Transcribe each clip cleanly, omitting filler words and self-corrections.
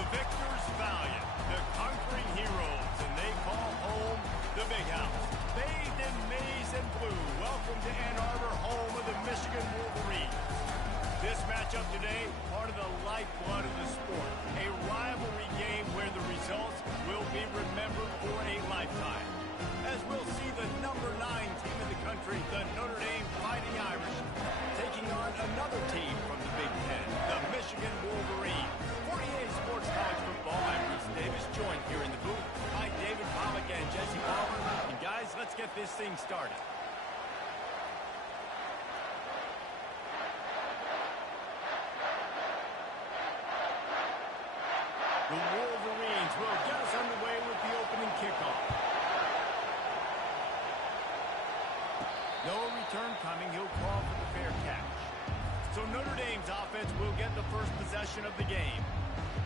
The victors valiant, the conquering heroes, and they call home the Big House. Bathed in maize and blue, welcome to Ann Arbor, home of the Michigan Wolverines. This matchup today, part of the lifeblood of the sport. A rivalry game where the results will be remembered for a lifetime. As we'll see the number 9 team in the country, the Notre Dame Fighting Irish, taking on another team from the Big Ten, the Michigan Wolverines. 48 Sports College Football, I'm Bruce Davis, joined here in the booth by David Pollack and Jesse Palmer. And guys, let's get this thing started. The Wolverines will get us underway with the opening kickoff. No return coming. He'll call for the fair catch. So Notre Dame's offense will get the first possession of the game.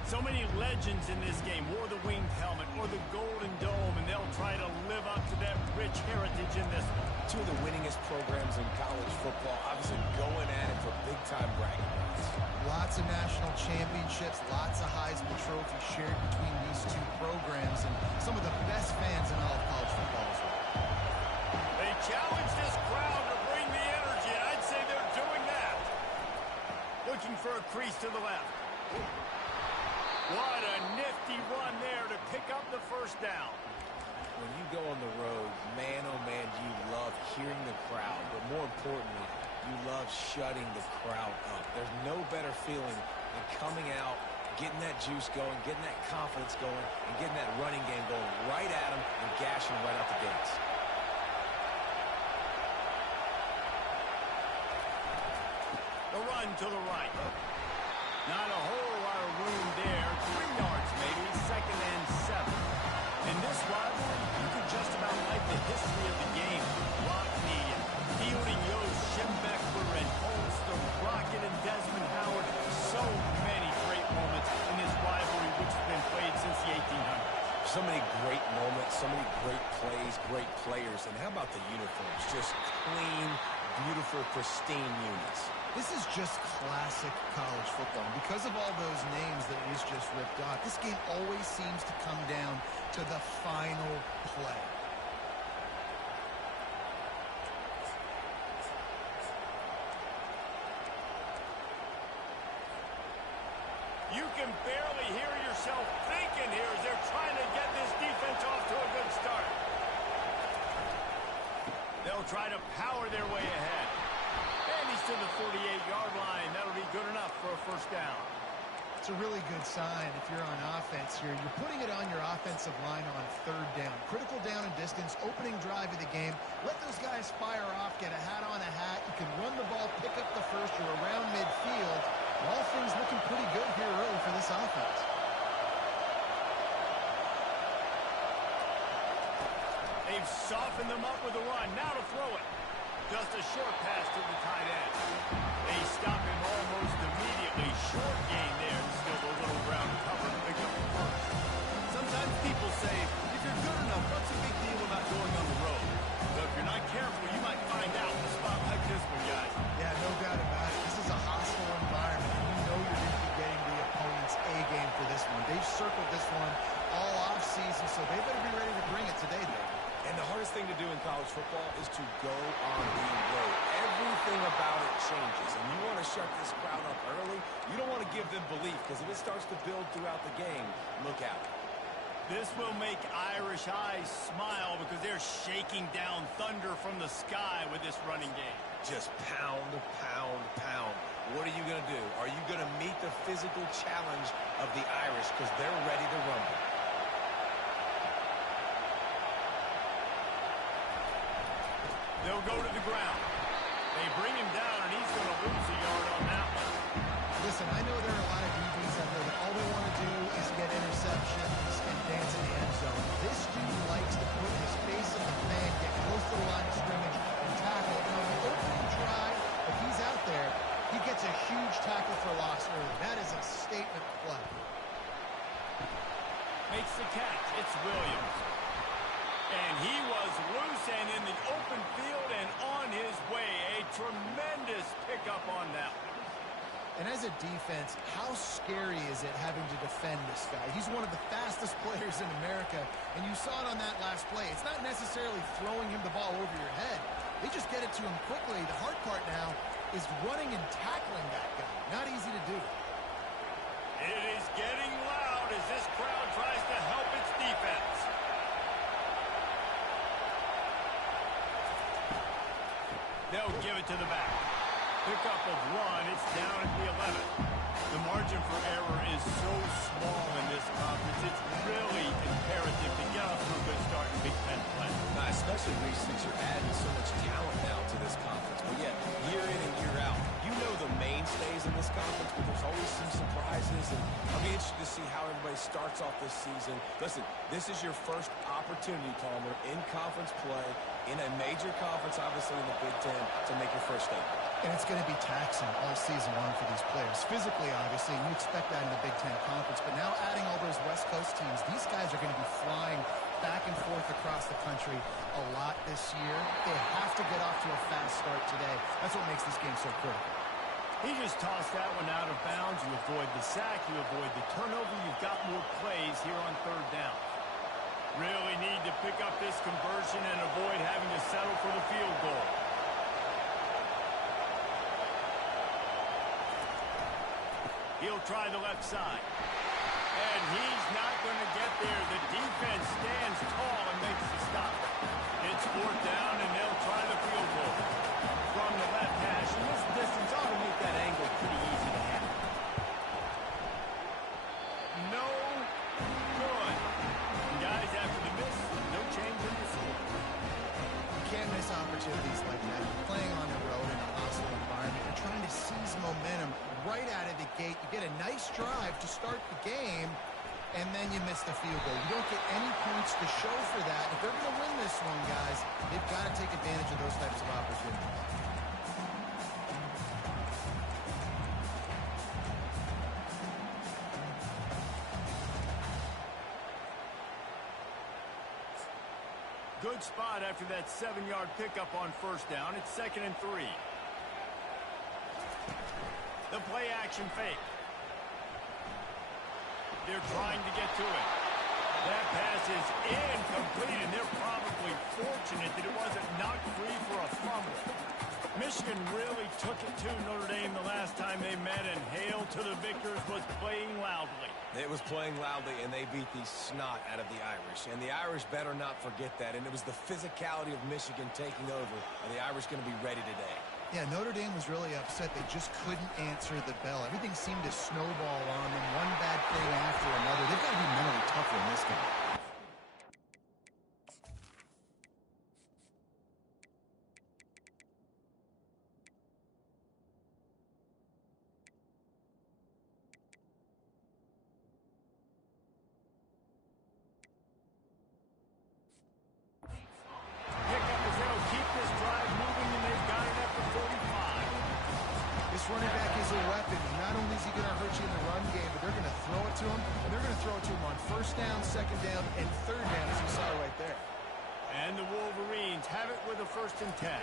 So many legends in this game wore the winged helmet or the golden dome, and they'll try to live up to that rich heritage in this one. Two of the winningest programs in college football, obviously going at it for big-time bragging rights. Lots of national championships, lots of Heisman trophies shared between these two programs, and some of the best fans in all of college football as well. They challenge this crowd to bring the energy, and I'd say they're doing that. Looking for a crease to the left. What a nifty run there to pick up the first down. When you go on the road, man, oh man, you love hearing the crowd, but more importantly, you love shutting the crowd up. There's no better feeling than coming out, getting that juice going, getting that confidence going, and getting that running game going right at them and gashing right out the gates. The run to the right. Not a whole lot of room there. 3 yards maybe, 2nd and 7. In this rivalry, you could just about write the history of the game. Rockney and Fielding Yost, Schembechler and Holtz, the Rocket and Desmond Howard. So many great moments in this rivalry, which has been played since the 1800s. So many great moments, so many great plays, great players. And how about the uniforms? Just clean, beautiful, pristine units. This is just classic college football. And because of all those names that is just ripped off, this game always seems to come down to the final play. You can barely hear yourself thinking here as they're trying to get this defense off to a good start. They'll try to power their way ahead. And he's to the 48-yard line. That'll be good enough for a first down. It's a really good sign if you're on offense here. You're putting it on your offensive line on 3rd down. Critical down and distance, opening drive of the game. Let those guys fire off, get a hat on a hat. You can run the ball, pick up the first. You're around midfield. All things looking pretty good here early for this offense. They've softened them up with a run. Now to throw it. Just a short pass to the tight end. They stop him almost immediately. Short gain there. Still a little ground cover to pick up the first. Sometimes people say, if you're good enough, what's the big deal about going on the road? But if you're not careful, you might find out in a spot like this one, guys. Yeah, no doubt about it. This is a hostile environment. You know you're going to be getting the opponent shut this crowd up early. You don't want to give them belief, because if it starts to build throughout the game, look out. This will make Irish eyes smile because they're shaking down thunder from the sky with this running game. Just pound, pound, pound. What are you going to do? Are you going to meet the physical challenge of the Irish, because they're ready to rumble? They'll go to the ground. They bring him down, and he's going to lose a yard on that one. Listen, I know there are a lot of DBs out there that all they want to do is get interceptions and dance in the end zone. This dude likes to put his face in the fan, get close to the line of scrimmage, and tackle. And on the opening drive, if he's out there, he gets a huge tackle for loss early. That is a statement play. Makes the catch. It's Williams. And he was loose and in the open field and on his way. A tremendous pickup on that one. And as a defense, how scary is it having to defend this guy? He's one of the fastest players in America, and you saw it on that last play. It's not necessarily throwing him the ball over your head. They just get it to him quickly. The hard part now is running and tackling that guy. Not easy to do. It is getting loud as this crowd tries to help its defense. They'll give it to the back. Pickup of one. It's down at the 11. The margin for error is so small in this conference. It's really imperative to get off to a good start in Big Ten play. Especially, Reese, since you're adding so much talent now to this conference. But yet, year in and year out, you know the mainstays in this conference, but there's always some surprises. And I'll be interested to see how everybody starts off this season. Listen, this is your first opportunity, Palmer, in conference play, in a major conference, obviously in the Big Ten, to make your first step. And it's going to be taxing all season long for these players. Physically, obviously, you expect that in the Big Ten Conference. But now adding all those West Coast teams, these guys are going to be flying back and forth across the country a lot this year. They have to get off to a fast start today. That's what makes this game so critical. He just tossed that one out of bounds. You avoid the sack. You avoid the turnover. You've got more plays here on third down. Really need to pick up this conversion and avoid having to settle for the field goal. He'll try the left side. And he's not going to get there. The defense stands tall and makes the stop. It's fourth down, and they'll try the field goal. From the left hash, and this distance ought to make that angle pretty easy to have. No good. And guys, after the miss, no change in the score. You can't miss opportunities like that. You're playing on the road in a hostile environment. You're trying to seize momentum right out of the gate. You get a nice drive to start the game, and then you miss the field goal. You don't get any points to show for that. If they're going to win this one, guys, they've got to take advantage of those types of opportunities. Good spot after that 7-yard pickup on first down. It's 2nd and 3. The play action fake. They're trying to get to it. That pass is incomplete, and they're probably fortunate that it wasn't knocked free for a fumble. Michigan really took it to Notre Dame the last time they met, and Hail to the Victors was playing loudly. It was playing loudly, and they beat the snot out of the Irish. And the Irish better not forget that. And it was the physicality of Michigan taking over. Are the Irish going to be ready today? Yeah, Notre Dame was really upset. They just couldn't answer the bell. Everything seemed to snowball on them, one bad thing after another. They've got to be mentally tougher in this game. Running back is a weapon. Not only is he going to hurt you in the run game, but they're going to throw it to him, and they're going to throw it to him on first down, second down, and third down, as you saw right there. And the Wolverines have it with a 1st and 10.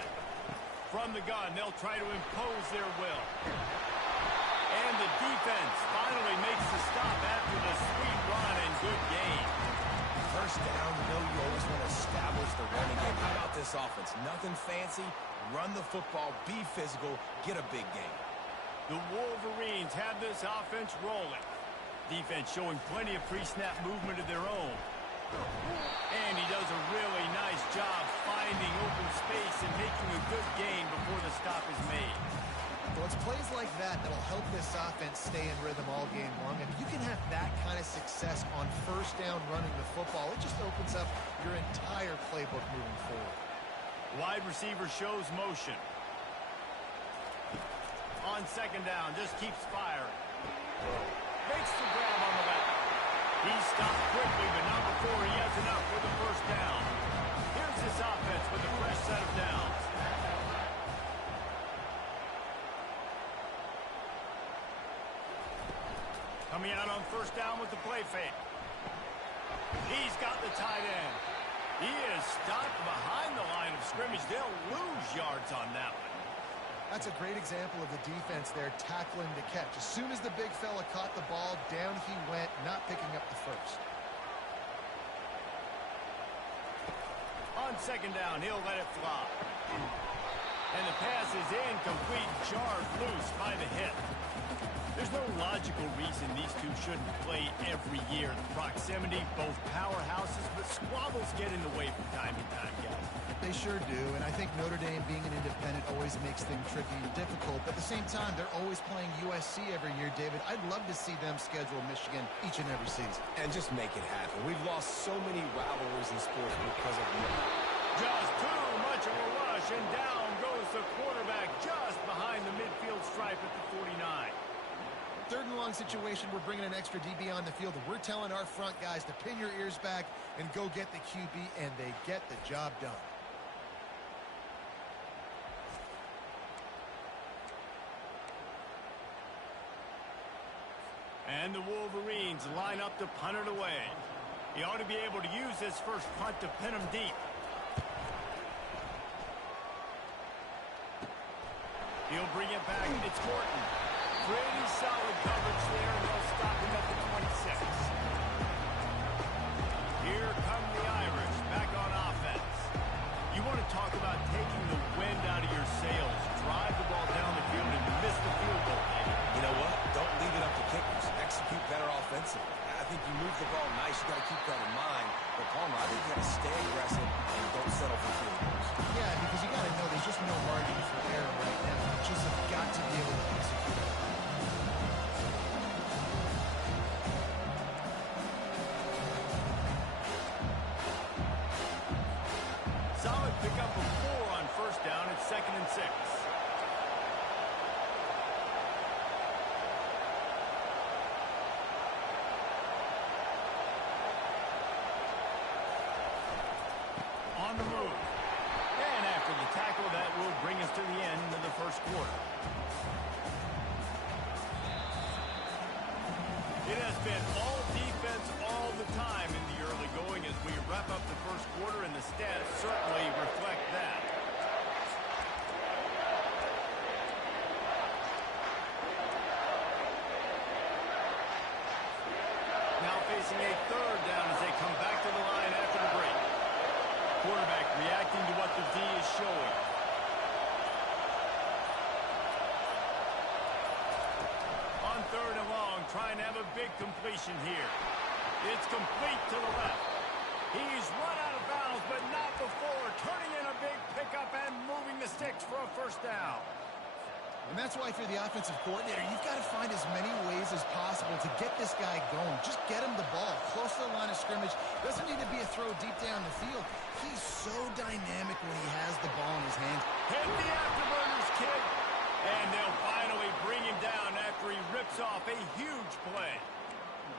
From the gun, they'll try to impose their will. And the defense finally makes the stop after the sweet run and good game. First down, you know you always want to establish the running game. How about this offense? Nothing fancy. Run the football, be physical, get a big game. The Wolverines have this offense rolling. Defense showing plenty of pre-snap movement of their own. And he does a really nice job finding open space and making a good gain before the stop is made. Well, it's plays like that that'll help this offense stay in rhythm all game long. And if you can have that kind of success on first down running the football, it just opens up your entire playbook moving forward. Wide receiver shows motion. On second down, just keeps firing. Makes the grab on the back. He stopped quickly, but not before he has enough for the first down. Here's this offense with a fresh set of downs. Coming out on first down with the play fake. He's got the tight end. He is stopped behind the line of scrimmage. They'll lose yards on that one. That's a great example of the defense there tackling the catch. As soon as the big fella caught the ball, down he went, not picking up the first. On second down, he'll let it fly. And the pass is incomplete, jarred loose by the hit. There's no logical reason these two shouldn't play every year. The proximity, both powerhouses, but squabbles get in the way from time to time, guys. They sure do, and I think Notre Dame being an independent always makes things tricky and difficult. But at the same time, they're always playing USC every year, David. I'd love to see them schedule Michigan each and every season. And just make it happen. We've lost so many rivalries in sports because of them. Just too much of a rush, and down goes the quarterback just behind the midfield stripe at the 49. Third and long situation, we're bringing an extra DB on the field, and we're telling our front guys to pin your ears back and go get the QB, and they get the job done. And the Wolverines line up to punt it away. He ought to be able to use this first punt to pin him deep. He'll bring it back. It's Morton. Pretty solid coverage there, and they'll stop him at the 26. Here come the Irish, back on offense. You want to talk about taking the wind out of your sails. Drive the ball down the field and miss the field goal, baby. You know what? Don't leave it up to kickers. Execute better offensively. I think you move the ball nice. You got to keep that in mind. But Palmer, I think you got to stay aggressive and don't settle for field goals. Yeah, because you got to know there's just no margin for error right now. You just have got to be able to execute it. Solid pickup of 4 on first down at 2nd and 6. On the move. And after the tackle, that will bring us to the end of the first quarter. It has been all defense all the time in the early going as we wrap up the first quarter, and the stats certainly reflect that. Now facing a third down as they come back to the line after the break. Quarterback reacting to what the D is showing. On third and long, trying to have a big completion here. It's complete to the left. He's run out of bounds, but not before. Turning in a big pickup and moving the sticks for a first down. And that's why, if you're the offensive coordinator, you've got to find as many ways as possible to get this guy going. Just get him the ball close to the line of scrimmage. Doesn't need to be a throw deep down the field. He's so dynamic when he has the ball in his hands. Hit the afterburners, kid. And they'll finally bring him down after he rips off a huge play.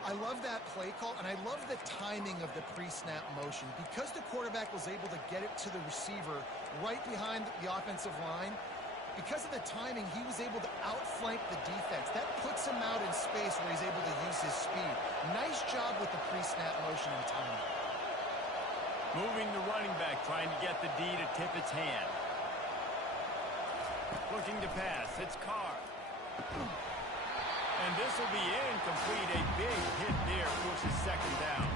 I love that play call, and I love the timing of the pre-snap motion. Because the quarterback was able to get it to the receiver right behind the offensive line, because of the timing, he was able to outflank the defense. That puts him out in space where he's able to use his speed. Nice job with the pre-snap motion and timing. Moving the running back, trying to get the D to tip its hand. Looking to pass, it's Carr. And this will be incomplete. A big hit there pushes second down.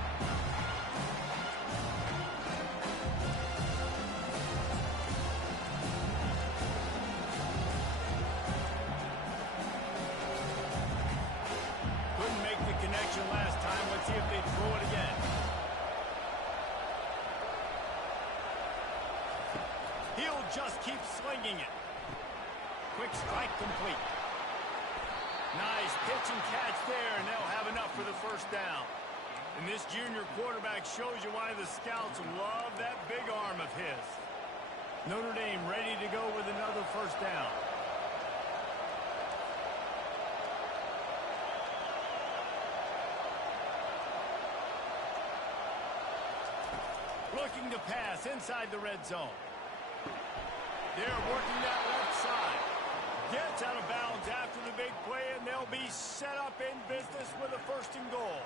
just keep slinging it. Quick strike complete. Nice pitch and catch there, and they'll have enough for the first down. And this junior quarterback shows you why the scouts love that big arm of his. Notre Dame ready to go with another first down. Looking to pass inside the red zone. They're working that left side. Gets out of bounds after the big play, and they'll be set up in business with a first and goal.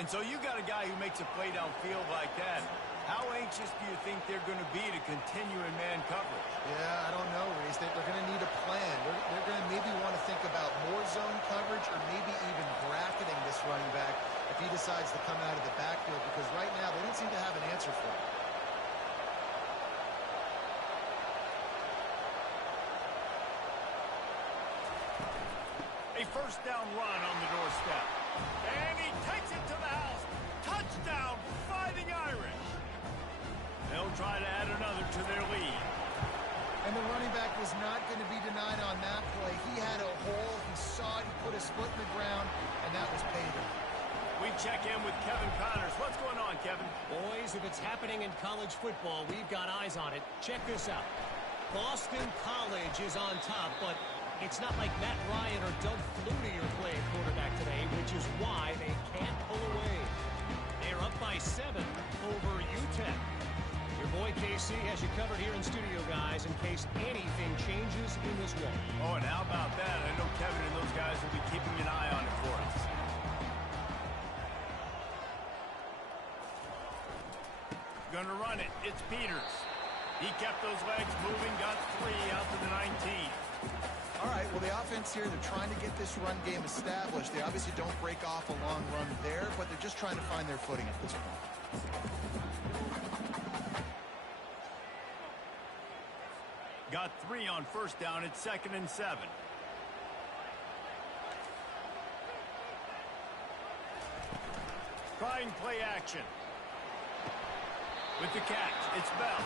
And so you got a guy who makes a play downfield like that. How anxious do you think they're going to be to continue in man coverage? Yeah, I don't know, Reese. They're going to need a plan. They're going to maybe want to think about more zone coverage or maybe even bracketing this running back if he decides to come out of the backfield, because right now they don't seem to have an answer for him. A first down run on the doorstep. And he takes it to the house. Touchdown, Fighting Irish. They'll try to add another to their lead. And the running back was not going to be denied on that play. He had a hole. He saw it. He put his foot in the ground, and that was payday. We check in with Kevin Connors. What's going on, Kevin? Boys, if it's happening in college football, we've got eyes on it. Check this out. Boston College is on top, but it's not like Matt Ryan or Doug Flutie are playing quarterback today, which is why they can't pull away. They're up by 7 over UTEP. Your boy KC has you covered here in studio, guys, in case anything changes in this one. Oh, and how about that? I know Kevin and those guys will be keeping an eye on it for us. Gonna run it. It's Peters. He kept those legs moving, got 3 out to the 19. All right, well, the offense here, they're trying to get this run game established. They obviously don't break off a long run there, but they're just trying to find their footing at this point. Got 3 on first down. It's 2nd and 7. Trying play action. With the catch, it's Bell.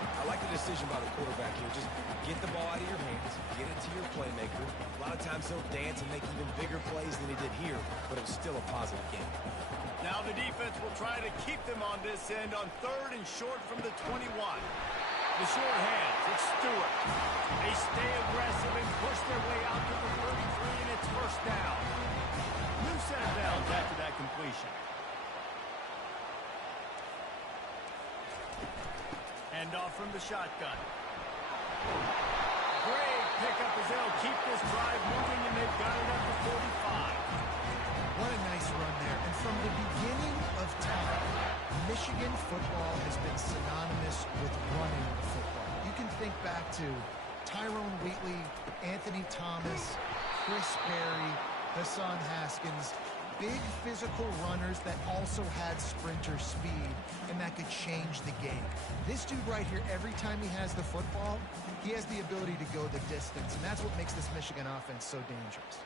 I like the decision by the quarterback here. Just get the ball out of your hands, get it to your playmaker. A lot of times he'll dance and make even bigger plays than he did here, but it was still a positive game. Now the defense will try to keep them on this end on 3rd and short from the 21. The short hands, it's Stewart. They stay aggressive and push their way out to the 33, and it's first down. New set of downs after that completion. Hand off from the shotgun. Great pickup as they'll keep this drive moving, and they've got it up to 45. What a nice run there. And from the beginning of time, Michigan football has been synonymous with running the football. You can think back to Tyrone Wheatley, Anthony Thomas, Chris Perry, Hassan Haskins. Big physical runners that also had sprinter speed and that could change the game. This dude right here, every time he has the football, he has the ability to go the distance, and that's what makes this Michigan offense so dangerous.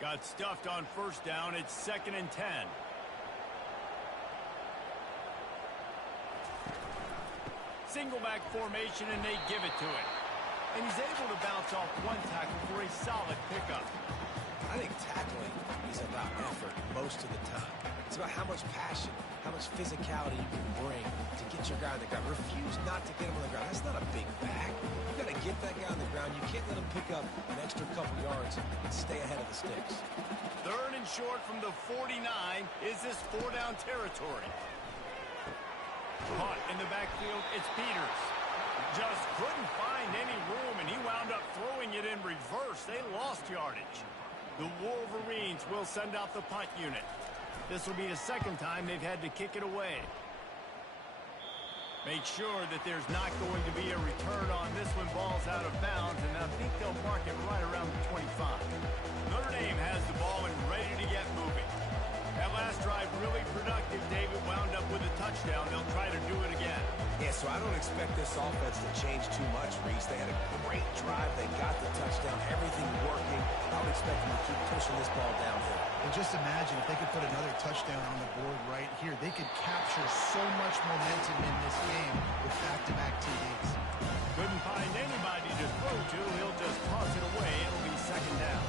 Got stuffed on first down. It's 2nd and 10. Single back formation, and they give it to him. And he's able to bounce off one tackle for a solid pickup. I think tackling is about effort most of the time. It's about how much passion, how much physicality you can bring to get your guy on the ground. Refuse not to get him on the ground. That's not a big back. You got to get that guy on the ground. You can't let him pick up an extra couple yards and stay ahead of the sticks. 3rd and short from the 49. Is this 4-down territory? Caught in the backfield, it's Peters. Just couldn't find any room, and he wound up throwing it in reverse. They lost yardage. The Wolverines will send out the punt unit. This will be the 2nd time they've had to kick it away. Make sure that there's not going to be a return on this when ball's out of bounds, and I think they'll mark it right around the 25. Notre Dame has the ball and ready to get moving. That last drive really productive. David wound up with a touchdown. They'll try to do it again. Yeah, so I don't expect this offense to change too much, Reese. They had a great drive. They got the touchdown. Everything working. I would expect them to keep pushing this ball downhill. And just imagine if they could put another touchdown on the board right here. They could capture so much momentum in this game with back-to-back TDs. Couldn't find anybody to throw to. He'll just toss it away. It'll be second down.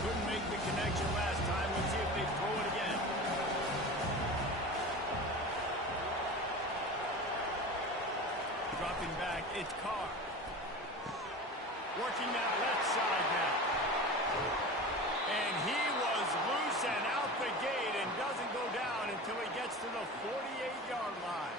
Couldn't make the connection last time. Let's see if they throw it again. Dropping back, it's Carr. Working that left side now. And he was loose and out the gate and doesn't go down until he gets to the 48-yard line.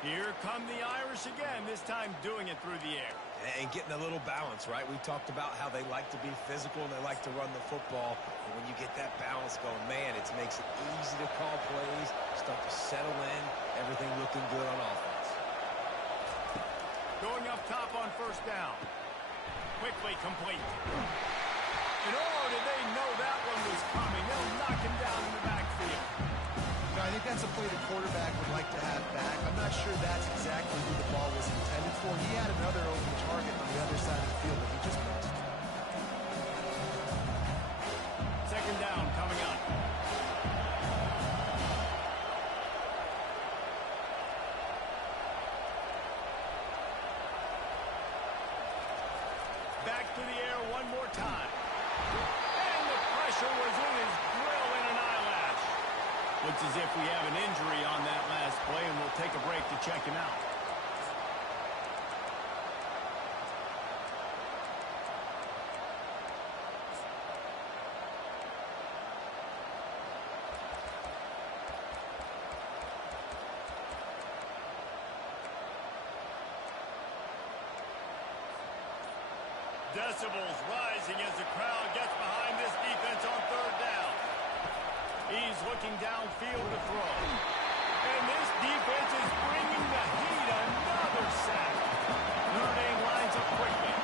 Here come the Irish again, this time doing it through the air. And getting a little balance, right? We talked about how they like to be physical and they like to run the football. And when you get that balance going, man, it makes it easy to call plays, start to settle in, everything looking good on offense. Going up top on first down. Quickly complete. And oh, did they know that one was coming? They'll knock him down in the backfield. I think that's a play the quarterback would like to have back. I'm not sure that's exactly who the ball was intended for. He had another open target on the other side of the field that he just missed. Second down coming up. Back to the air one more time. And the pressure was in his grill in an eyelash. Looks as if we have an injury on that last play, and we'll take a break to check him out. Decibels rising as the crowd gets behind this defense on third down. He's looking downfield to throw. And this defense is bringing the heat. Another sack. Notre Dame lines up quickly.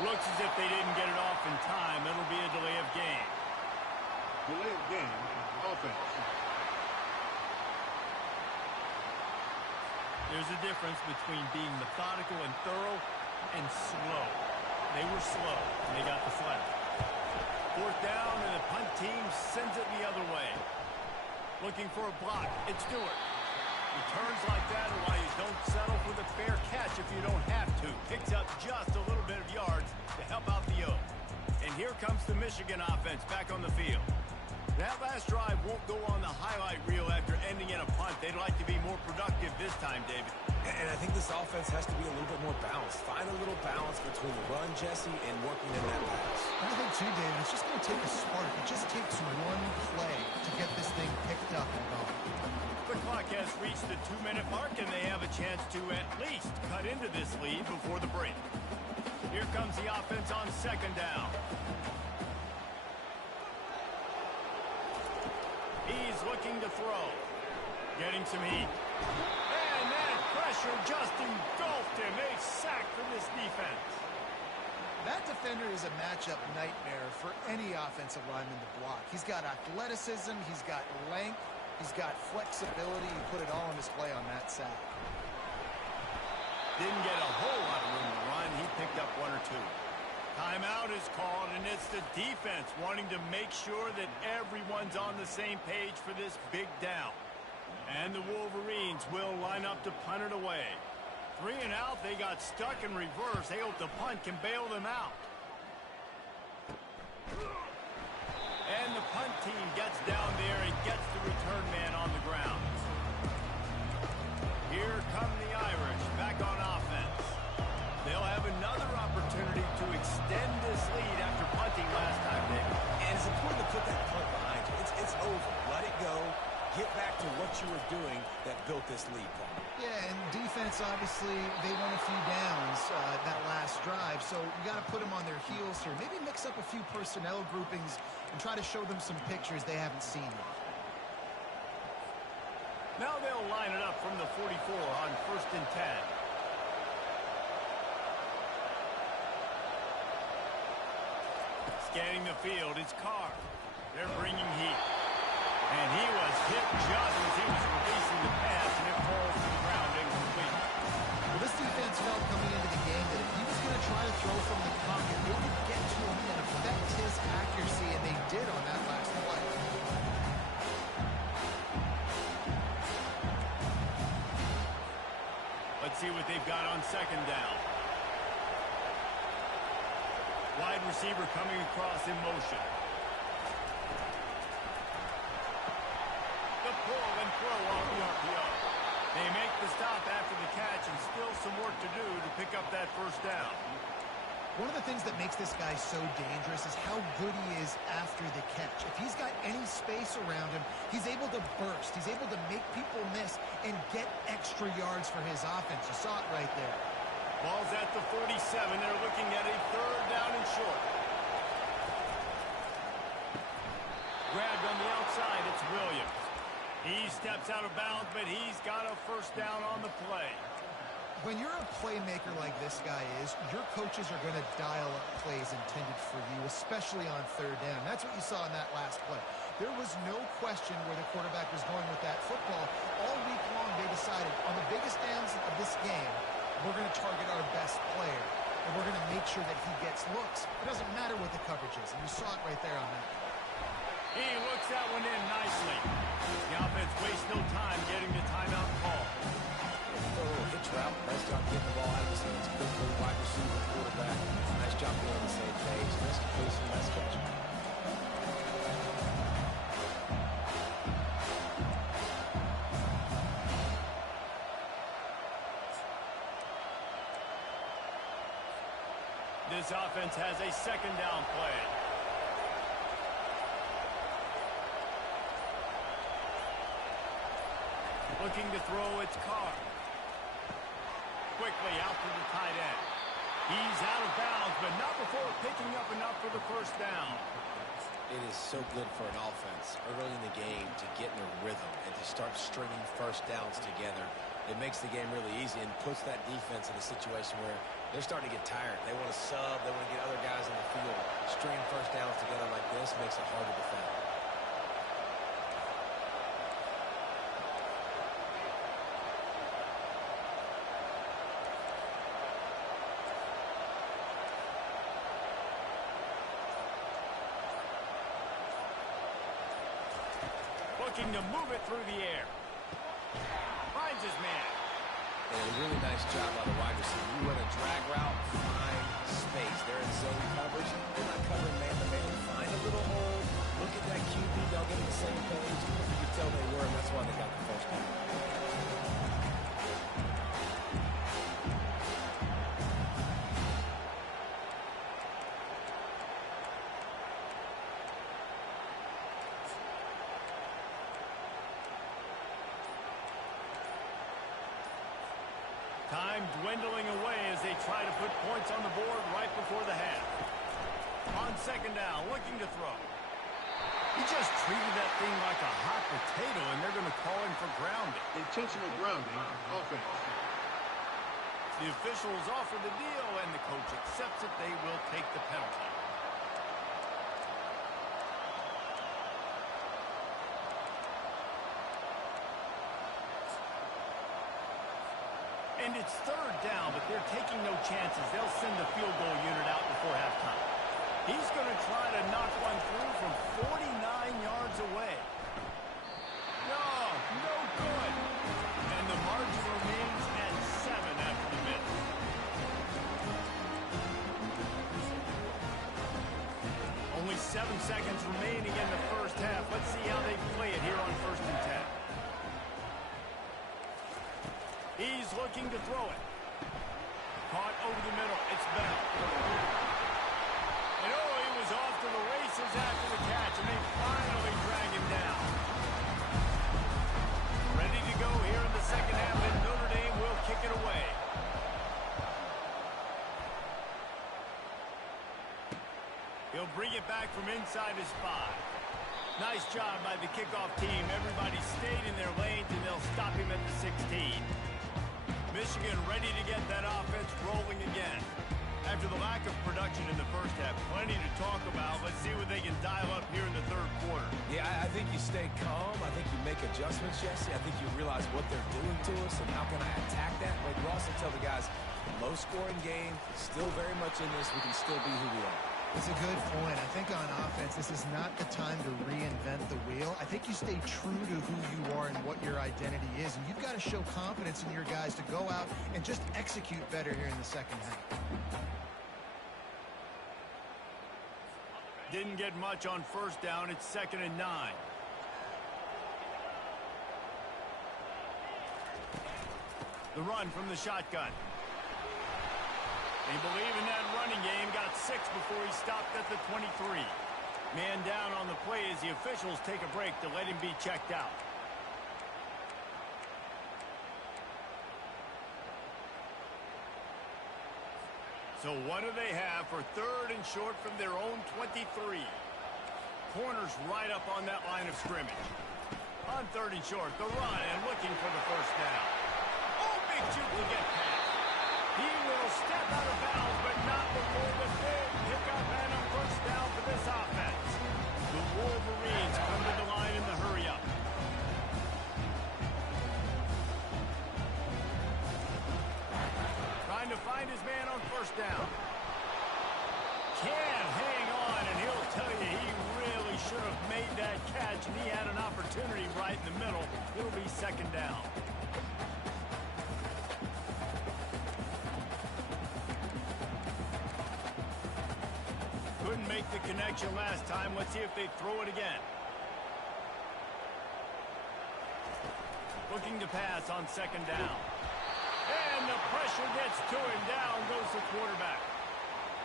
Looks as if they didn't get it off in time. It'll be a delay of game. Delay of game, offense. There's a difference between being methodical and thorough and slow. They were slow, and they got the flag. Fourth down, and the punt team sends it the other way. Looking for a block. It's Stewart. Returns like that are why you don't settle for the fair catch if you don't have to. Picks up just a little bit of yards to help out the Oak. And here comes the Michigan offense back on the field. That last drive won't go on the highlight reel after ending in a punt. They'd like to be more productive this time, David. And I think this offense has to be a little bit more balanced. Find a little balance between the run, Jesse, and working in that pass. I think, too, David, it's just going to take a spark. It just takes one play to get this thing picked up and going. The clock has reached the 2-minute mark, and they have a chance to at least cut into this lead before the break. Here comes the offense on second down. He's looking to throw. Getting some heat. And that pressure just engulfed him. A sack for this defense. That defender is a matchup nightmare for any offensive lineman to block. He's got athleticism. He's got length. He's got flexibility. He put it all on display on that sack. Didn't get a whole lot of room to run. He picked up one or two. Timeout is called, and it's the defense wanting to make sure that everyone's on the same page for this big down. And the Wolverines will line up to punt it away. 3 and out, they got stuck in reverse. They hope the punt can bail them out. And the punt team gets down there and gets the return man on the ground. Here come the Irish back on offense. They'll have another opportunity to extend this lead after punting last time, David. And it's important to put that punt behind you. It's over. Let it go. Get back to what you were doing that built this lead, Paul. Yeah, and defense defense, obviously, they won a few downs that last drive, so you got to put them on their heels here. Maybe mix up a few personnel groupings and try to show them some pictures they haven't seen yet. Now they'll line it up from the 44 on 1st and 10. Scanning the field, it's Carr. They're bringing heat. And he was hit just as he was releasing the pass, and it falls to the ground incomplete. Well, this defense felt coming into the game that if he was going to try to throw from the pocket, they could get to him and affect his accuracy, and they did on that last play. Let's see what they've got on 2nd down. Wide receiver coming across in motion. The pull and throw off the RPO. They make the stop after the catch, and still some work to do to pick up that 1st down. One of the things that makes this guy so dangerous is how good he is after the catch. If he's got any space around him, he's able to burst. He's able to make people miss and get extra yards for his offense. You saw it right there. Ball's at the 47. They're looking at a 3rd down and short. Grabbed on the outside. It's Williams. He steps out of bounds, but he's got a 1st down on the play. When you're a playmaker like this guy is, your coaches are going to dial up plays intended for you, especially on 3rd down. That's what you saw in that last play. There was no question where the quarterback was going with that football. All week long, they decided on the biggest downs of this game, we're going to target our best player, and we're going to make sure that he gets looks. It doesn't matter what the coverage is, and you saw it right there on that. He looks that one in nicely. The offense wastes no time getting the timeout call. A little hitch route. Nice job getting the ball out of his hands quickly. Wide receiver, quarterback. Nice job being on the same page. Nice completion, nice catch. This offense has a 2nd down play. Looking to throw, it's Carr. Quickly out to the tight end. He's out of bounds, but not before picking up enough for the 1st down. It is so good for an offense early in the game to get in a rhythm and to start stringing 1st downs together. It makes the game really easy and puts that defense in a situation where they're starting to get tired. They want to sub. They want to get other guys on the field. Stringing 1st downs together like this makes it hard to defend. Looking to move it through the air. Finds his man. And a really nice job by the wide receiver. You run a drag route, find space. They're in zone coverage. They're not covering man-to-man. Find a little hole. Look at that QB. They'll get on the same page. You can tell they were, and that's why they got the 1st down. Time dwindling away as they try to put points on the board right before the half. On 2nd down, looking to throw. He just treated that thing like a hot potato, and they're going to call him for grounding. Intentional grounding, offense. The officials offer the deal, and the coach accepts it. They will take the penalty. And it's 3rd down, but they're taking no chances. They'll send the field goal unit out before halftime. He's going to try to knock one through from 49 yards away. No, no good. And the margin remains at 7 after the miss. Only 7 seconds remaining in the 1st half. Let's see how they play it here on 1st and 10. He's looking to throw it. Caught over the middle. It's Bell. And oh, he was off to the races after the catch, and they finally drag him down. Ready to go here in the 2nd half, and Notre Dame will kick take it away. He'll bring it back from inside his 5. Nice job by the kickoff team. Everybody stayed in their lanes, and they'll stop him at the 16. Michigan ready to get that offense rolling again. After the lack of production in the first half, plenty to talk about. Let's see what they can dial up here in the third quarter. Yeah, I think you stay calm. I think you make adjustments, Jesse. I think you realize what they're doing to us and how can I attack that. But you also tell the guys, low-scoring game, still very much in this. We can still be who we are. It's a good point. I think on offense, this is not the time to reinvent the wheel. I think you stay true to who you are and what your identity is. And you've got to show confidence in your guys to go out and just execute better here in the second half. Didn't get much on first down. It's 2nd and 9. The run from the shotgun. They believe in that running game. Got 6 before he stopped at the 23. Man down on the play as the officials take a break to let him be checked out. So what do they have for 3rd and short from their own 23? Corners right up on that line of scrimmage. On 3rd and short, the run and looking for the first down. Oh, big shoot to get past. He will step out of bounds, but not before the big pickup and a first down for this offense. The Wolverines come to the line in the hurry-up. Trying to find his man on first down. Can't hang on, and he'll tell you he really should have made that catch, and he had an opportunity right in the middle. It'll be 2nd down. Couldn't make the connection last time. Let's see if they throw it again. Looking to pass on 2nd down. And the pressure gets to him. Down goes the quarterback.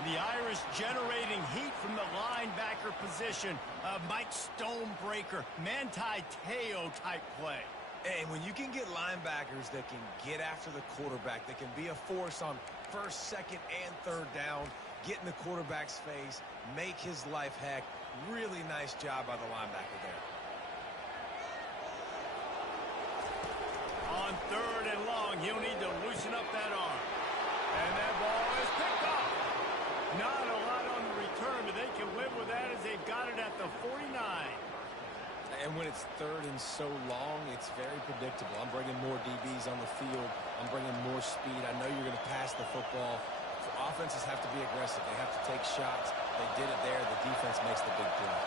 The Irish generating heat from the linebacker position. A Mike Stonebreaker, Manti Te'o type play. And when you can get linebackers that can get after the quarterback, that can be a force on 1st, 2nd, and 3rd down, get in the quarterback's face, make his life heck. Really nice job by the linebacker there. On 3rd and long, he'll need to loosen up that arm. And that ball is picked off. Not a lot on the return, but they can live with that as they've got it at the 49. And when it's 3rd and so long, it's very predictable. I'm bringing more DBs on the field. I'm bringing more speed. I know you're going to pass the football. Offenses have to be aggressive. They have to take shots. They did it there. The defense makes the big play.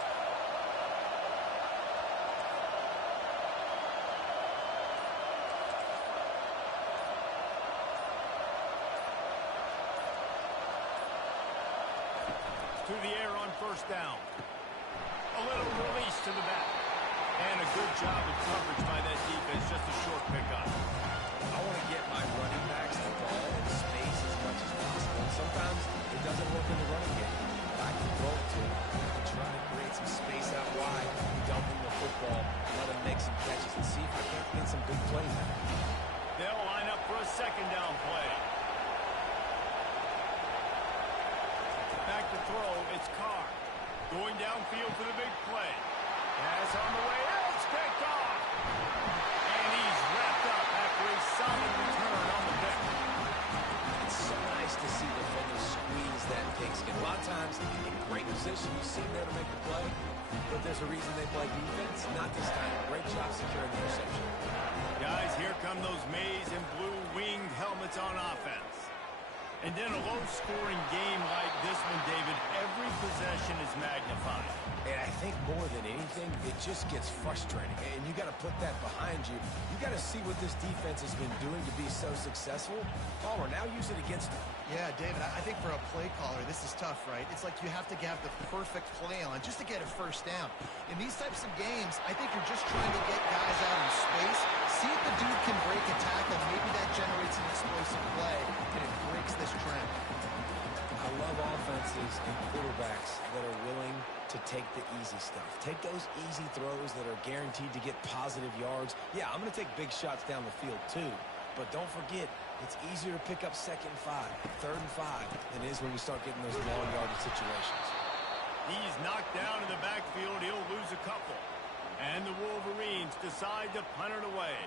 To the air on first down. A little release to the back. And a good job of coverage by that defense. Just a short pickup. I want to get my running backs the ball in space as much as possible. And sometimes it doesn't work in the running game. But I can throw it to him. I can try to create some space out wide, dump him the football, let him make some catches, and see if I can't get some big plays out. They'll line up for a 2nd down play. Back to throw, it's Carr. Going downfield for the big play. Pass on the way, it's picked off. And he's wrapped up after a solid return on the pick. It's so nice to see defenders squeeze that pigskin. A lot of times, in great position, you see there to make the play, but there's a reason they play defense. Not this time. Great job securing the interception. Guys, here come those maize and blue winged helmets on offense. And then a low-scoring game like this one, David, every possession is magnified. And I think more than anything, it just gets frustrating. And you got to put that behind you. You got to see what this defense has been doing to be so successful. Palmer, now use it against them. Yeah, David, I think for a play caller, this is tough, right? It's like you have to have the perfect play on just to get a first down. In these types of games, I think you're just trying to get guys out in space, see if the dude can break a tackle. Maybe that generates an explosive play, and it breaks this trend. I love offenses and quarterbacks that are willing to take the easy stuff. Take those easy throws that are guaranteed to get positive yards. Yeah, I'm going to take big shots down the field too, but don't forget, It's easier to pick up 2nd and 5, 3rd and 5 than it is when you start getting those long yardage situations. He's knocked down in the backfield. He'll lose a couple. And the Wolverines decide to punt it away.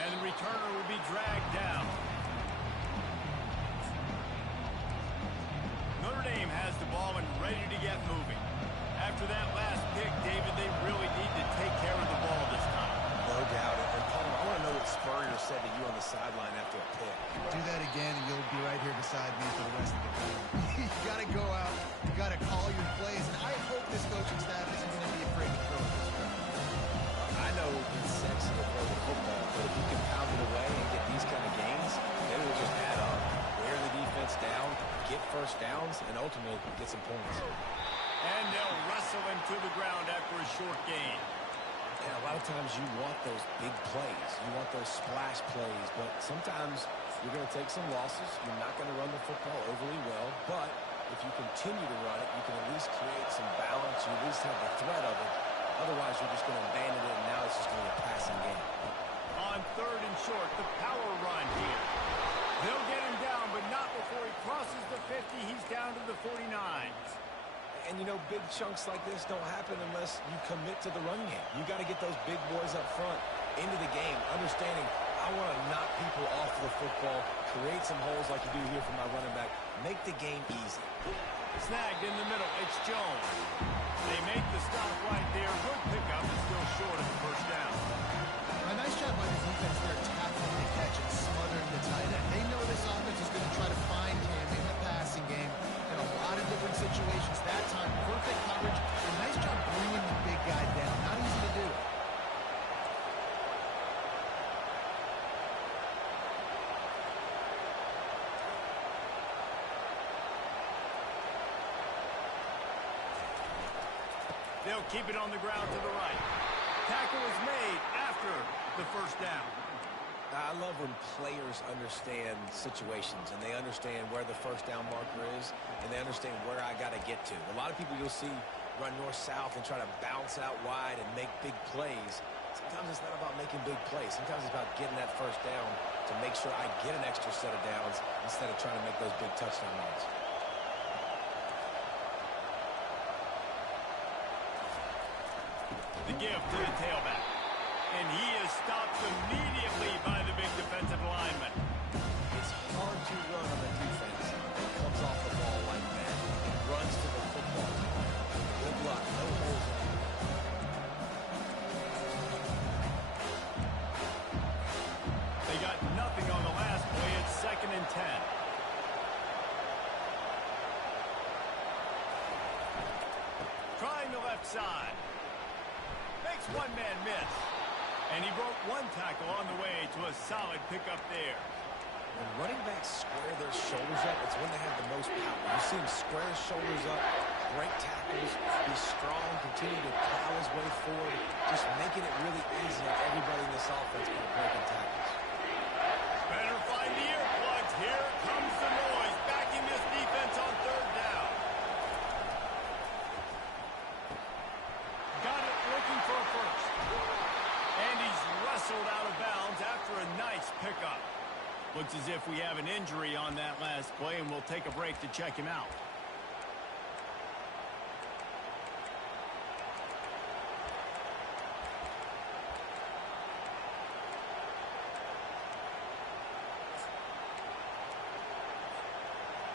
And the returner will be dragged down. Notre Dame has the ball and ready to get moving. After that last pick, David, they really need to take care of the ball this time. No doubt. And Paul, I want to know what Spurrier said to you on the sideline after a pick. Do that again, and you'll be right here beside me for the rest of the game. You got to go out. You got to call your plays. And I hope this coaching staff isn't going to be afraid to throw it this way. I know it's sexy to throw the football, but if you can pound it away and get these kind of gains, then it will just add up. Wear the defense down, get first downs, and ultimately get some points. And they'll wrestle him to the ground after a short gain. And a lot of times you want those big plays. You want those splash plays. But sometimes you're going to take some losses. You're not going to run the football overly well. But if you continue to run it, you can at least create some balance. You at least have the threat of it. Otherwise, you're just going to abandon it, and now it's just going to be a passing game. On 3rd and short, the power run here. They'll get him down, but not before he crosses the 50. He's down to the 49. And, you know, big chunks like this don't happen unless you commit to the run game. You got to get those big boys up front into the game, understanding I want to knock people off the football, create some holes like you do here for my running back, make the game easy. Snagged in the middle. It's Jones. They make the stop right there. Good pickup. It's still short of the first down. A nice job by the defense there, tackling the catch and smothering the tight end. They know this offense is going to try to find him in the passing game in a lot of different situations. That time, perfect coverage. A nice job bringing the big guy down. Not easy to do. They'll keep it on the ground to the right. Tackle is made after the first down. I love when players understand situations and they understand where the first down marker is and they understand where I got to get to. A lot of people you'll see run north-south and try to bounce out wide and make big plays. Sometimes it's not about making big plays. Sometimes it's about getting that first down to make sure I get an extra set of downs instead of trying to make those big touchdown runs. The give to the tailback. And he is stopped immediately by the big defensive lineman. It's hard to run on the defense that comes off the ball like that. It runs to the football. Good luck. No holes in it. They got nothing on the last play. It's 2nd and 10. Trying the left side. Makes one man miss. And he broke one tackle on the way to a solid pickup there. When running backs square their shoulders up, it's when they have the most power. You see him square his shoulders up, break tackles, be strong, continue to plow his way forward, just making it really easy on everybody in this offense kind of breaking tackles. Better find the earplugs. Here comes the noise. Backing this defense on 3rd down. Got it looking for a first. And he's wrestled out of bounds after a nice pickup. Looks as if we have an injury on that last play, and we'll take a break to check him out.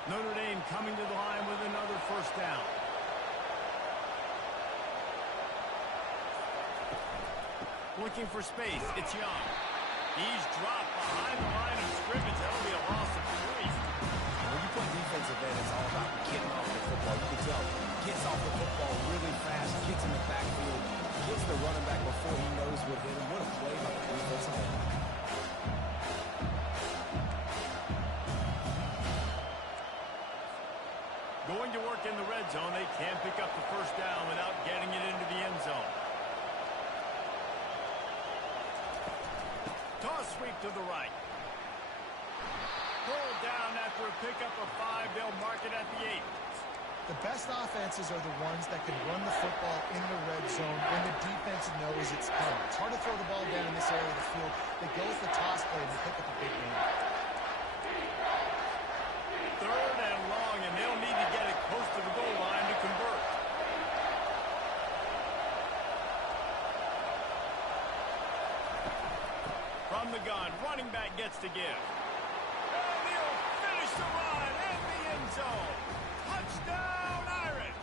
Notre Dame coming to the line with another first down. Looking for space. It's Young. He's dropped behind the line of scrimmage. That'll be a loss of 3. When you play defensive end, it's all about getting off the football. You can tell, gets off the football really fast, gets in the backfield, gets the running back before he knows what hit him. What a play by the defensive end. Going to work in the red zone. They can't pick up the first down without getting it into the end zone. Toss sweep to the right. Pulled down after a pickup of 5. They'll mark it at the 8. The best offenses are the ones that can run the football in the red zone when the defense knows it's coming. It's hard to throw the ball down in this area of the field. They go with the toss play and they pick up a big game. Third and long, and they'll need to get it close to the goal line to convert. From the gun, running back gets to give. And he'll finish the run in the end zone. Touchdown, Irish!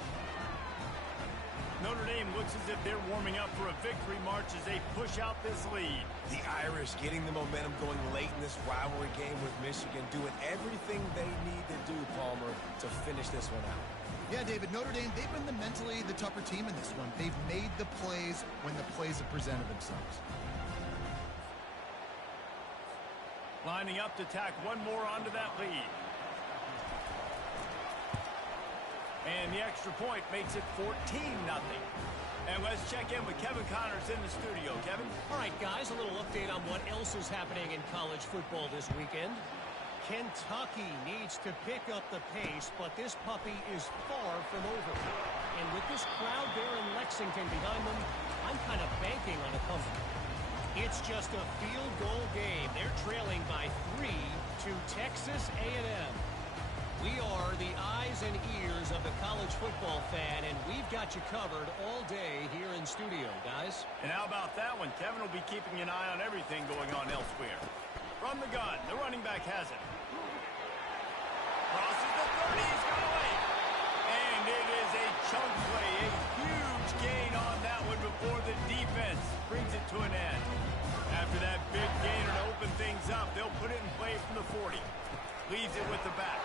Notre Dame looks as if they're warming up for a victory march as they push out this lead. The Irish getting the momentum going late in this rivalry game with Michigan, doing everything they need to do, Palmer, to finish this one out. Yeah, David, Notre Dame, they've been mentally the tougher team in this one. They've made the plays when the plays have presented themselves. Lining up to tack one more onto that lead. And the extra point makes it 14-0. And let's check in with Kevin Connors in the studio. Kevin? All right, guys, a little update on what else is happening in college football this weekend. Kentucky needs to pick up the pace, but this puppy is far from over. And with this crowd there in Lexington behind them, I'm kind of banking on a comeback. It's just a field goal game. They're trailing by 3 to Texas A&M. We are the eyes and ears of the college football fan, and we've got you covered all day here in studio, guys. And how about that one? Kevin will be keeping an eye on everything going on elsewhere. From the gun, the running back has it. Crosses the 30, he's got away. And it is a chunk play, a huge gain on that one before the defense brings it to an end. After that big gainer to open things up, they'll put it in play from the 40. Leaves it with the back.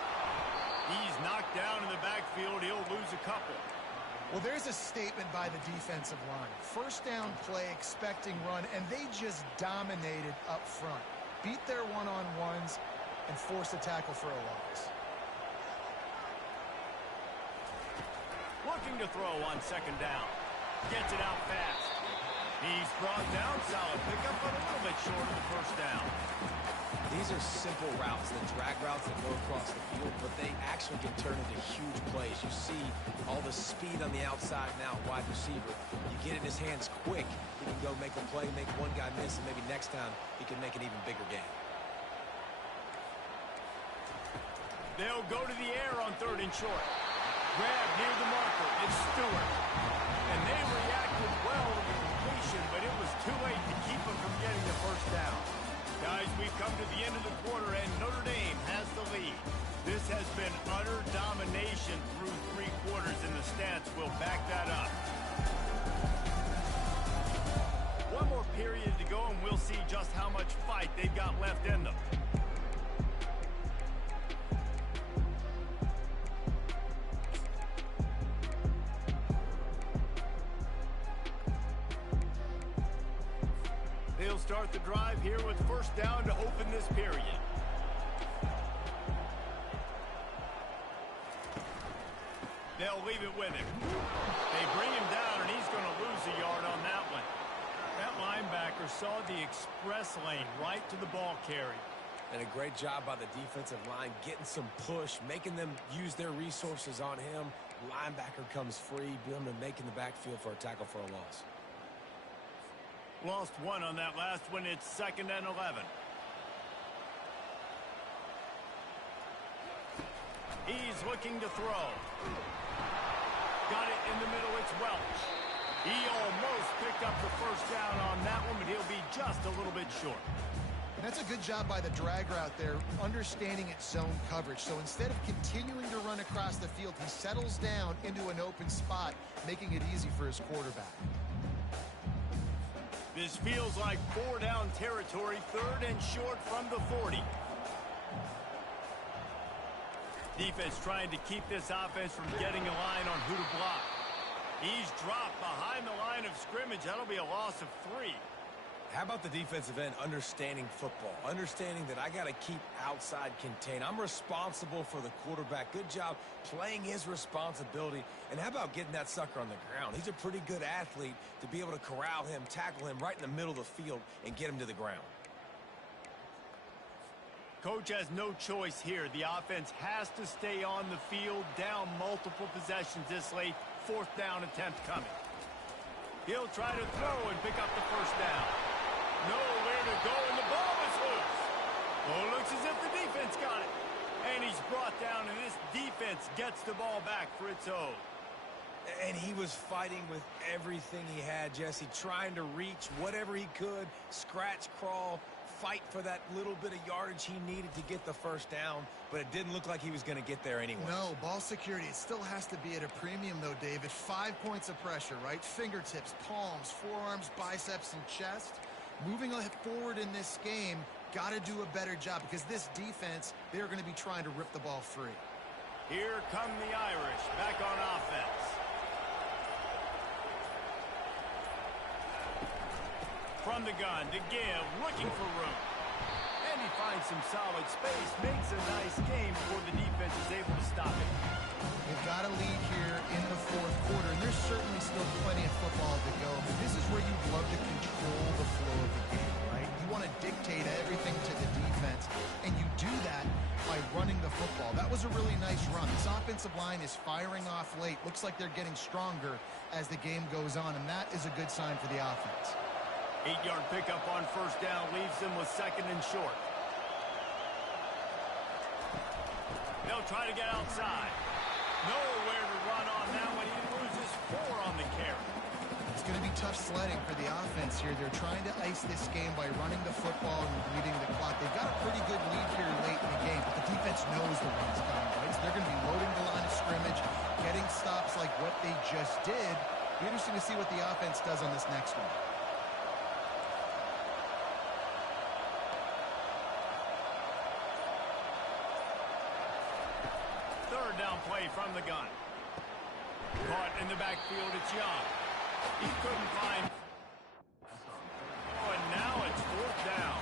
He's knocked down in the backfield. He'll lose a couple. Well, there's a statement by the defensive line. First down play, expecting run, and they just dominated up front. Beat their one-on-ones and forced a tackle for a loss. Looking to throw on second down. Gets it out fast. He's brought down. Solid pickup, but a little bit short of the first down. These are simple routes, the drag routes that go across the field, but they actually can turn into huge plays. You see all the speed on the outside now, wide receiver. You get in his hands quick, he can go make a play, make one guy miss, and maybe next time he can make an even bigger game. They'll go to the air on third and short. Grab near the marker. It's Stewart. And they reacted well to the completion, but it was too late to keep them from getting the first down. Guys, we've come to the end of the quarter, and Notre Dame has the lead. This has been utter domination through 3 quarters, and the stats will back that up. One more period to go, and we'll see just how much fight they've got left in them. They'll start the drive here with first down to open this period. They'll leave it with him. They bring him down, and he's going to lose a yard on that one. That linebacker saw the express lane right to the ball carry. And a great job by the defensive line, getting some push, making them use their resources on him. Linebacker comes free, boom, and making the backfield for a tackle for a loss. Lost one on that last one. It's 2nd and 11. He's looking to throw. Got it in the middle. It's Welch. He almost picked up the first down on that one, but he'll be just a little bit short. And that's a good job by the drag route there, understanding its zone coverage. So instead of continuing to run across the field, he settles down into an open spot, making it easy for his quarterback. This feels like 4-down territory, 3rd and short from the 40. Defense trying to keep this offense from getting a line on who to block. He's dropped behind the line of scrimmage. That'll be a loss of 3. How about the defensive end understanding football, understanding that I got to keep outside contain. I'm responsible for the quarterback. Good job playing his responsibility. And how about getting that sucker on the ground? He's a pretty good athlete to be able to corral him, tackle him right in the middle of the field, and get him to the ground. Coach has no choice here. The offense has to stay on the field, down multiple possessions this late. Fourth down attempt coming. He'll try to throw and pick up the first down. Nowhere to go, and the ball is loose. Oh, looks as if the defense got it. And he's brought down, and this defense gets the ball back for its own. And he was fighting with everything he had, Jesse, trying to reach whatever he could, scratch, crawl, fight for that little bit of yardage he needed to get the first down, but it didn't look like he was going to get there anyway. No, ball security, it still has to be at a premium, though, David. 5 points of pressure, right? Fingertips, palms, forearms, biceps, and chest. Moving forward in this game, got to do a better job because this defense, they're going to be trying to rip the ball free. Here come the Irish, back on offense. From the gun to give, looking for room. And he finds some solid space, makes a nice game before the defense is able to stop it. They've got a lead here in the fourth quarter, and there's certainly still plenty of football to go. But this is where you'd love to control the flow of the game, right? You want to dictate everything to the defense, and you do that by running the football. That was a really nice run. This offensive line is firing off late. Looks like they're getting stronger as the game goes on, and that is a good sign for the offense. 8-yard pickup on first down leaves them with second and short. They'll try to get outside. Nowhere to run on that one. He loses 4 on the carry. It's going to be tough sledding for the offense here. They're trying to ice this game by running the football and bleeding the clock. They've got a pretty good lead here late in the game, but the defense knows the run's coming, right? So they're going to be loading the line of scrimmage, getting stops like what they just did. Be interesting to see what the offense does on this next one. Third down play from the gun. Caught in the backfield, it's Young. He couldn't find. Oh, and now it's fourth down.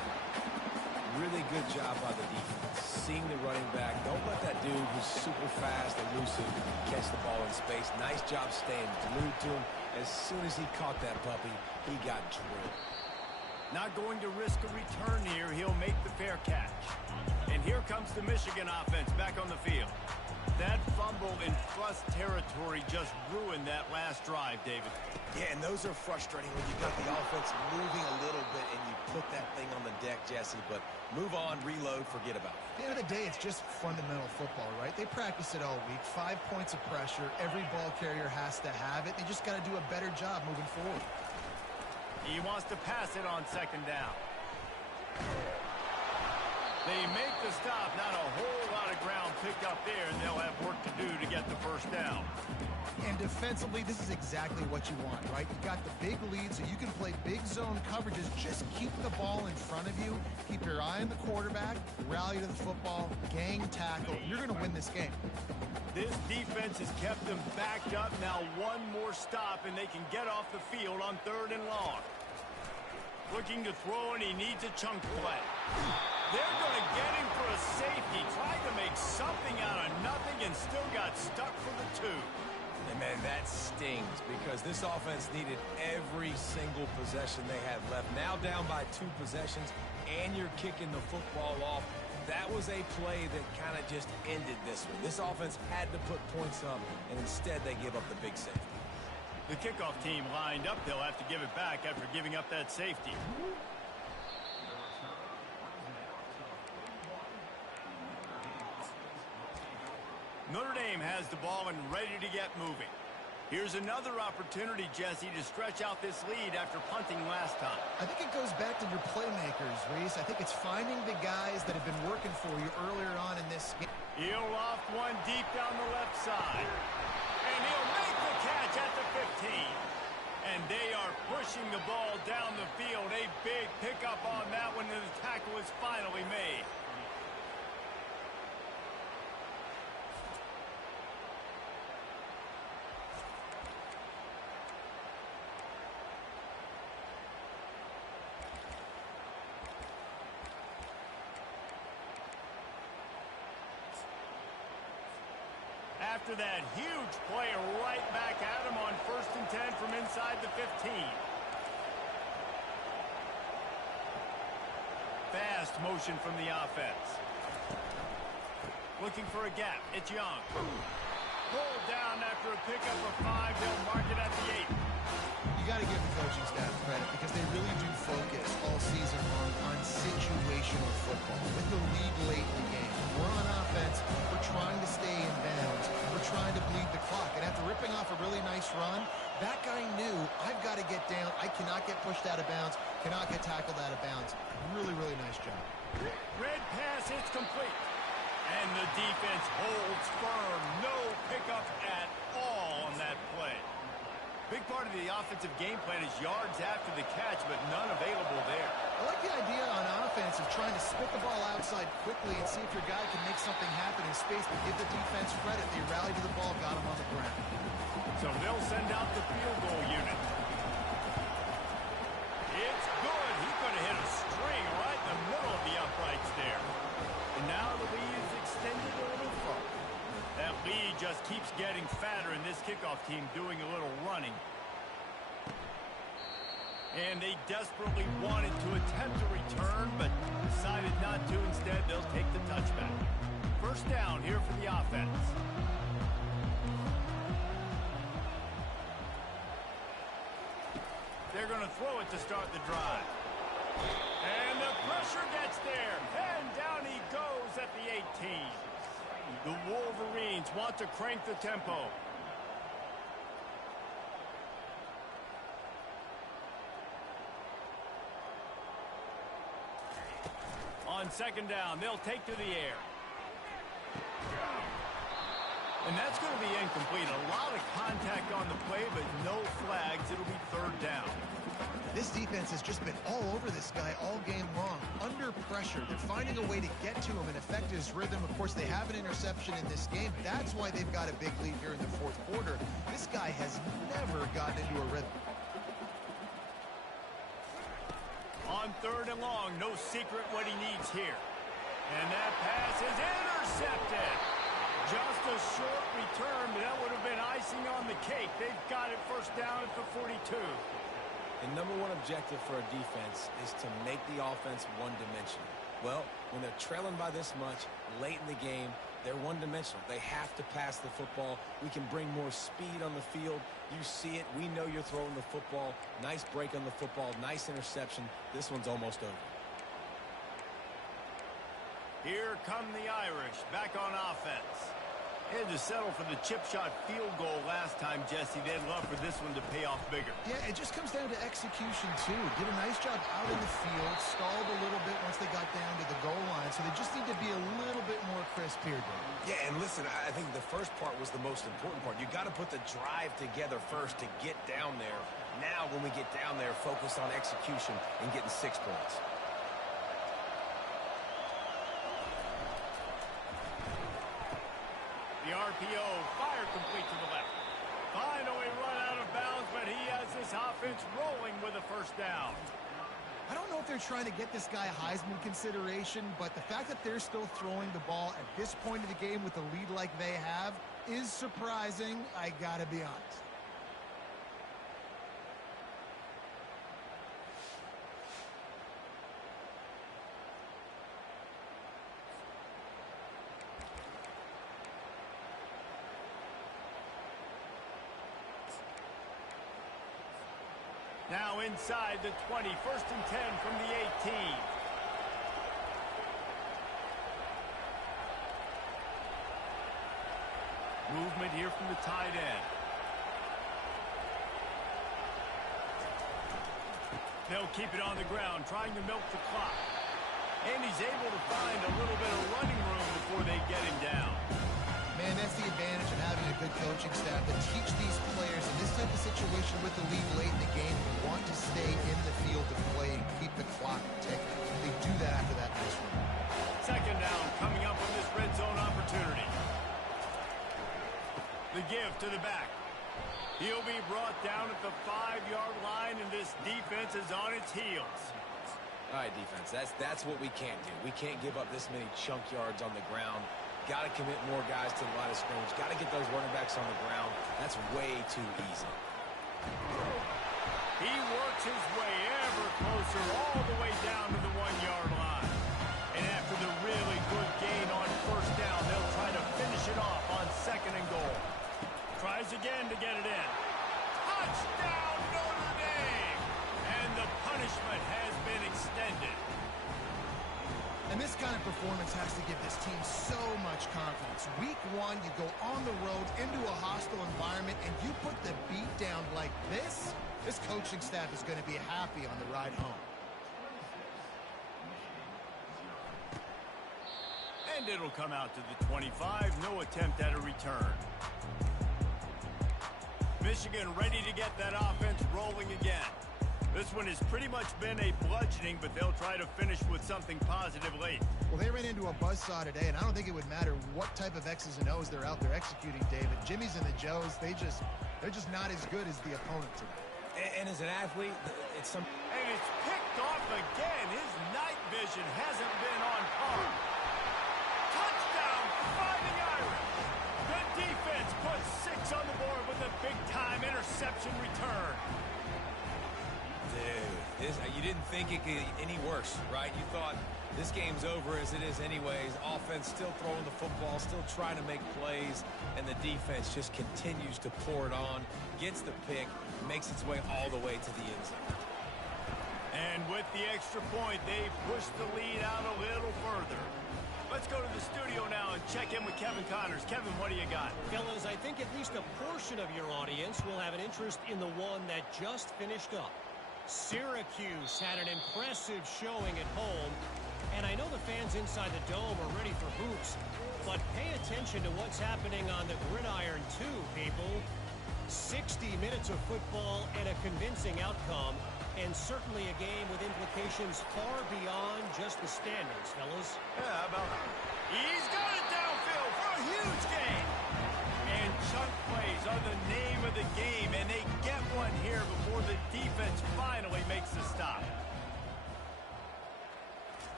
Really good job by the defense. Seeing the running back. Don't let that dude who's super fast, elusive, catch the ball in space. Nice job staying glued to him. As soon as he caught that puppy, he got drilled. Not going to risk a return here. He'll make the fair catch. And here comes the Michigan offense back on the field. That fumble in plus territory just ruined that last drive, David. Yeah, and those are frustrating when you got the offense moving a little bit and you put that thing on the deck, Jesse. But move on, reload, forget about it. At the end of the day, it's just fundamental football, right? They practice it all week. 5 points of pressure. Every ball carrier has to have it. They just got to do a better job moving forward. He wants to pass it on second down. They make the stop. Not a whole lot of ground picked up there, and they'll have work to do to get the first down. And defensively, this is exactly what you want, right? You've got the big lead, so you can play big zone coverages. Just keep the ball in front of you. Keep your eye on the quarterback. Rally to the football. Gang tackle. You're going to win this game. This defense has kept them backed up. Now one more stop, and they can get off the field on third and long. Looking to throw, and he needs a chunk play. They're going to get him for a safety. Tried to make something out of nothing and still got stuck for the 2. And, man, that stings because this offense needed every single possession they had left. Now down by 2 possessions, and you're kicking the football off. That was a play that kind of just ended this one. This offense had to put points up, and instead they give up the big safety. The kickoff team lined up. They'll have to give it back after giving up that safety. Notre Dame has the ball and ready to get moving. Here's another opportunity, Jesse, to stretch out this lead after punting last time. I think it goes back to your playmakers, Reese. I think it's finding the guys that have been working for you earlier on in this game. He'll loft one deep down the left side. And he'll make the catch at the 15. And they are pushing the ball down the field. A big pickup on that one, and the tackle is finally made. After that huge play, right back at him on 1st and 10 from inside the 15. Fast motion from the offense. Looking for a gap. It's Young. Pulled down after a pickup of 5. They'll mark it at the 8. You got to give the coaching staff credit because they really do focus all season long on situational football. With the lead late in the game, we're on offense, we're trying to stay in bounds, we're trying to bleed the clock. And after ripping off a really nice run, that guy knew, I've got to get down. I cannot get pushed out of bounds, cannot get tackled out of bounds. Really, really nice job. Red pass, it's complete. And the defense holds firm. No pickup at all on that play. Big part of the offensive game plan is yards after the catch, but none available there. I like the idea on offense of trying to spit the ball outside quickly and see if your guy can make something happen in space, but give the defense credit. They rallied to the ball, got him on the ground. So they'll send out the field goal unit. It's good. He could have hit a string right in the middle of the uprights there. And now the lead is extended a little further. That lead just keeps getting fatter, and this kickoff team doing a little running. And they desperately wanted to attempt a return, but decided not to. Instead, they'll take the touchback. First down here for the offense. They're going to throw it to start the drive. And the pressure gets there. And down he goes at the 18. The Wolverines want to crank the tempo. On second down, they'll take to the air. And that's going to be incomplete. A lot of contact on the play, but no flags. It'll be third down. This defense has just been all over this guy all game long. Under pressure. They're finding a way to get to him and affect his rhythm. Of course, they have an interception in this game. That's why they've got a big lead here in the fourth quarter. This guy has never gotten into a rhythm. On third and long, no secret what he needs here. And that pass is intercepted. Just a short return, but that would have been icing on the cake. They've got it first down at the 42. The number one objective for a defense is to make the offense one-dimensional. Well, when they're trailing by this much, late in the game, they're one-dimensional. They have to pass the football. We can bring more speed on the field. You see it. We know you're throwing the football. Nice break on the football. Nice interception. This one's almost over. Here come the Irish, back on offense. Had to settle for the chip shot field goal last time, Jesse. They'd love for this one to pay off bigger. Yeah, it just comes down to execution, too. Did a nice job out in the field, stalled a little bit once they got down to the goal line, so they just need to be a little bit more crisp here, Dave. Yeah, and listen, I think the first part was the most important part. You got to put the drive together first to get down there. Now, when we get down there, focus on execution and getting 6 points. The RPO, fire complete to the left. Finally run out of bounds, but he has this offense rolling with a first down. I don't know if they're trying to get this guy Heisman consideration, but the fact that they're still throwing the ball at this point of the game with a lead like they have is surprising, I gotta be honest. Now inside the 20, first and 10 from the 18. Movement here from the tight end. They'll keep it on the ground, trying to milk the clock. And he's able to find a little bit of running room before they get him down. Man, that's the advantage of having a good coaching staff to teach these players in this type of situation with the lead late in the game who want to stay in the field to play and keep the clock ticking. They do that after that nice run. Second down coming up on this red zone opportunity. The give to the back. He'll be brought down at the 5-yard line, and this defense is on its heels. All right, defense, that's what we can't do. We can't give up this many chunk yards on the ground. Got to commit more guys to the line of scrimmage. Got to get those running backs on the ground. That's way too easy. He works his way ever closer all the way down to the 1-yard line. And after the really good gain on first down, they'll try 2nd and goal. Tries again to get it in. Touchdown, Notre Dame! And the punishment has been extended. And this kind of performance has to give this team so much confidence. Week 1, you go on the road into a hostile environment, and you put the beat down like this. This coaching staff is going to be happy on the ride home. And it'll come out to the 25. No attempt at a return. Michigan ready to get that offense rolling again. This one has pretty much been a bludgeoning, but they'll try to finish with something positive late. Well, they ran into a buzzsaw today, and I don't think it would matter what type of X's and O's they're out there executing, David. Jimmy's and the Joes, they're just not as good as the opponent today. And as an athlete, it's some... And it's picked off again. His night vision hasn't been on par. Touchdown, Fighting Irish. The defense puts 6 on the board with a big-time interception return. Dude, you didn't think it could get any worse, right? You thought this game's over as it is anyways. Offense still throwing the football, still trying to make plays, and the defense just continues to pour it on, gets the pick, makes its way all the way to the end zone. And with the extra point, they push the lead out a little further. Let's go to the studio now and check in with Kevin Connors. Kevin, what do you got? Fellas, I think at least a portion of your audience will have an interest in the one that just finished up. Syracuse had an impressive showing at home, and I know the fans inside the Dome are ready for hoops, but pay attention to what's happening on the gridiron too, people. 60 minutes of football and a convincing outcome, and certainly a game with implications far beyond just the standings, fellas. Yeah, how about that? He's got it downfield for a huge gain. And chunk plays are the name of the game, and they get one here before the defense finally makes the stop.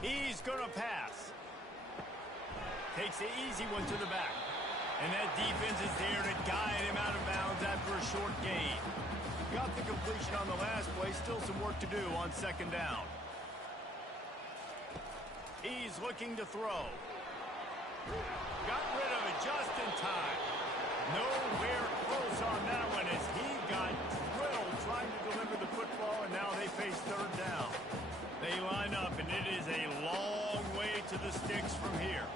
He's going to pass. Takes the easy one to the back. And that defense is there to guide him out of bounds after a short gain. Got the completion on the last play. Still some work to do on 2nd down. He's looking to throw. Got rid of it just in time. Nowhere close on that one as he got drilled trying to deliver the football, and now they face 3rd down. They line up, and it is a long way to the sticks from here.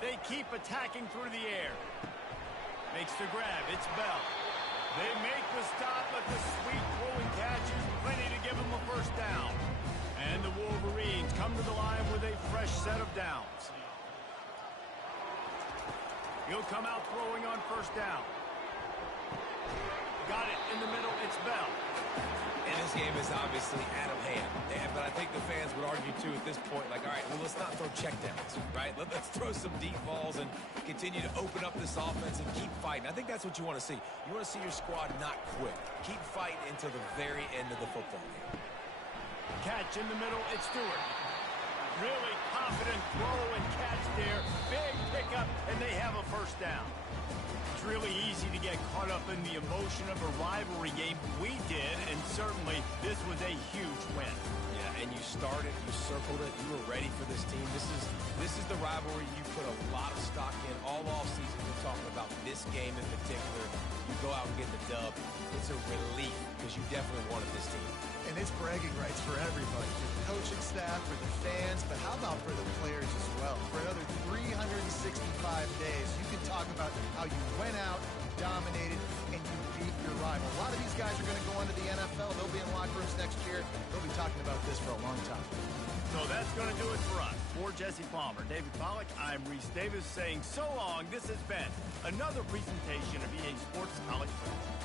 They keep attacking through the air. Makes the grab. It's Bell. They make the stop, but the sweet throwing catch is plenty to give them a 1st down. And the Wolverines come to the line with a fresh set of downs. He'll come out throwing on 1st down. Got it in the middle. It's Bell. And this game is obviously out of hand. But I think the fans would argue, too, at this point, like, all right, well, let's not throw checkdowns, right? Let's throw some deep balls and continue to open up this offense and keep fighting. I think that's what you want to see. You want to see your squad not quit. Keep fighting until the very end of the football game. Catch in the middle. It's Stewart. Really confident throw and catch there. Big pickup, and they have a 1st down. It's really easy to get caught up in the emotion of a rivalry game. We did, and certainly this was a huge win. Yeah, and you started, you circled it, you were ready for this team. This is the rivalry you put a lot of stock in all offseason. We're talking about this game in particular. You go out and get the dub. It's a relief because you definitely wanted this team. And it's bragging rights for everybody, for the coaching staff, for the fans, but how about for the players as well? For another 365 days, you can talk about how you went out, dominated, and you beat your rival. A lot of these guys are going to go on to the NFL. They'll be in locker rooms next year. They'll be talking about this for a long time. So that's going to do it for us. For Jesse Palmer, David Pollack, I'm Reese Davis saying so long. This has been another presentation of EA Sports College Football.